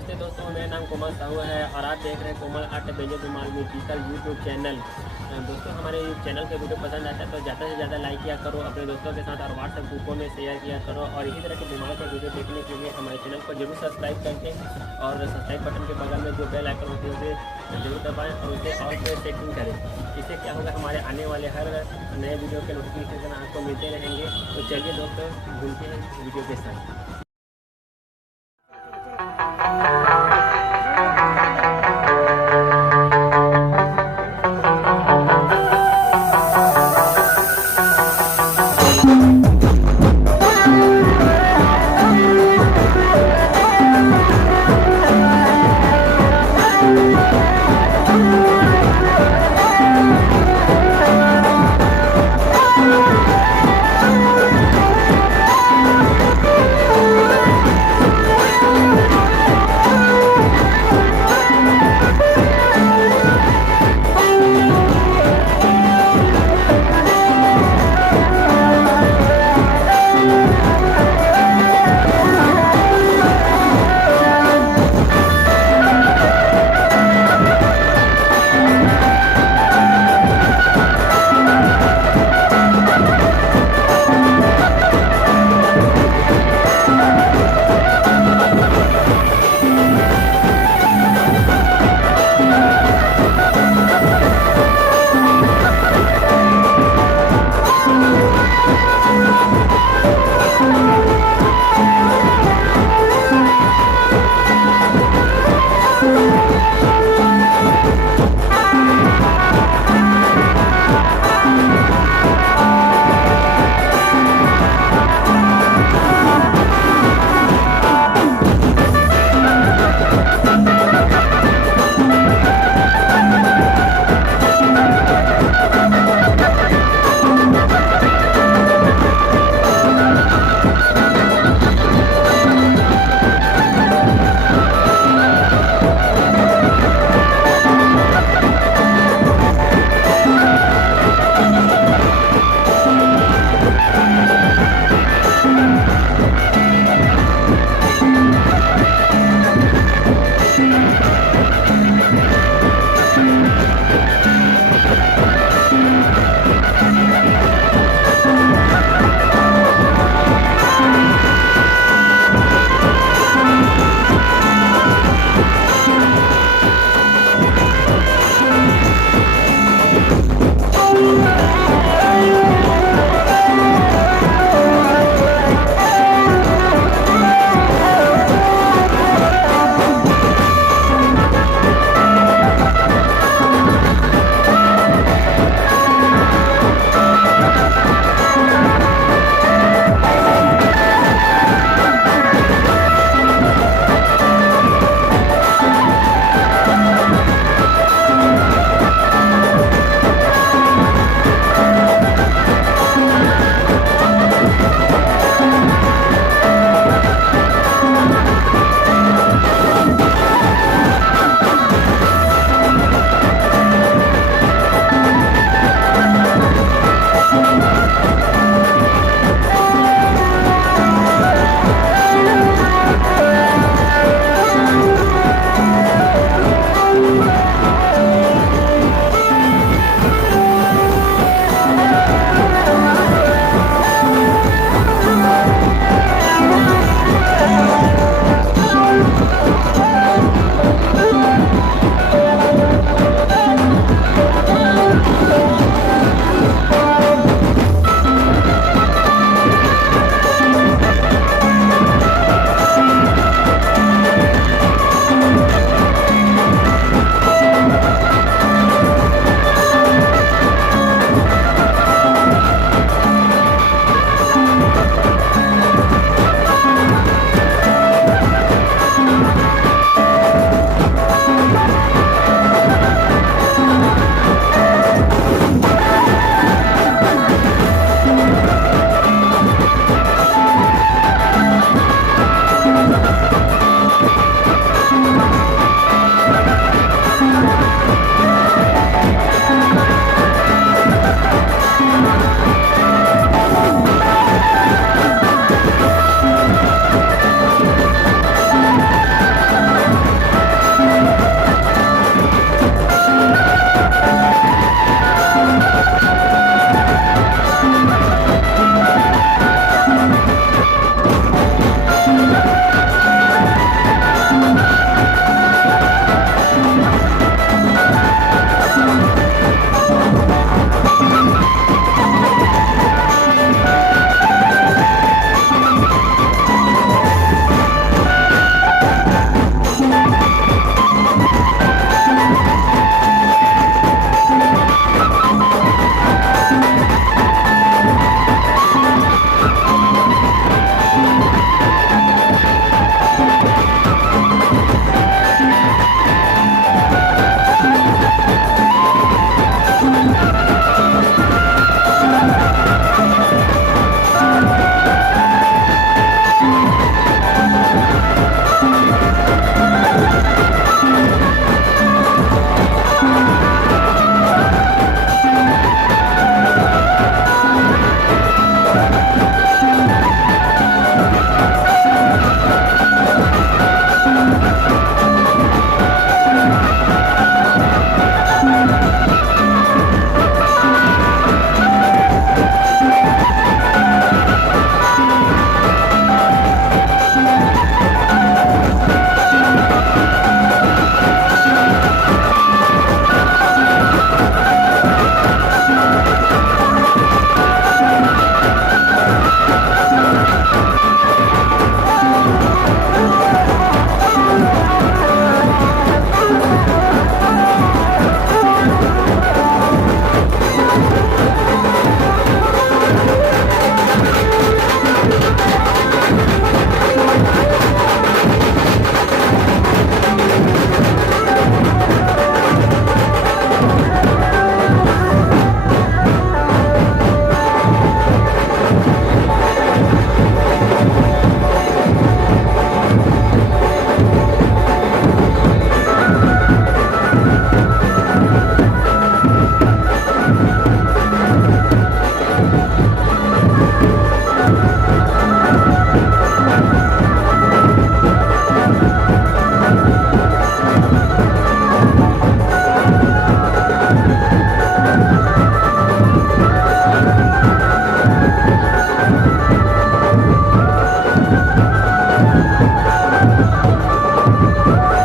नमस्ते दोस्तों, मेरा नाम कोमल साहू है और आप देख रहे हैं कोमल आर्ट बेजो बीमाल म्यूजिकल यूट्यूब चैनल। दोस्तों, हमारे चैनल के वीडियो पसंद आता है तो ज़्यादा से ज़्यादा लाइक किया करो अपने दोस्तों के साथ और व्हाट्सएप ग्रुपों में शेयर किया करो। और इसी तरह के बीमार का वीडियो देखने के लिए हमारे चैनल को जरूर सब्सक्राइब करके और सब्सक्राइब बटन के बगल में जो बेल आइकन होती है उसे जरूर दबाएँ और उसे ऑल पे सेटिंग करें। इससे क्या होगा, हमारे आने वाले हर नए वीडियो के नोटिफिकेशन आपको मिलते रहेंगे। तो चलिए दोस्तों, घूमते हैं वीडियो के साथ। है।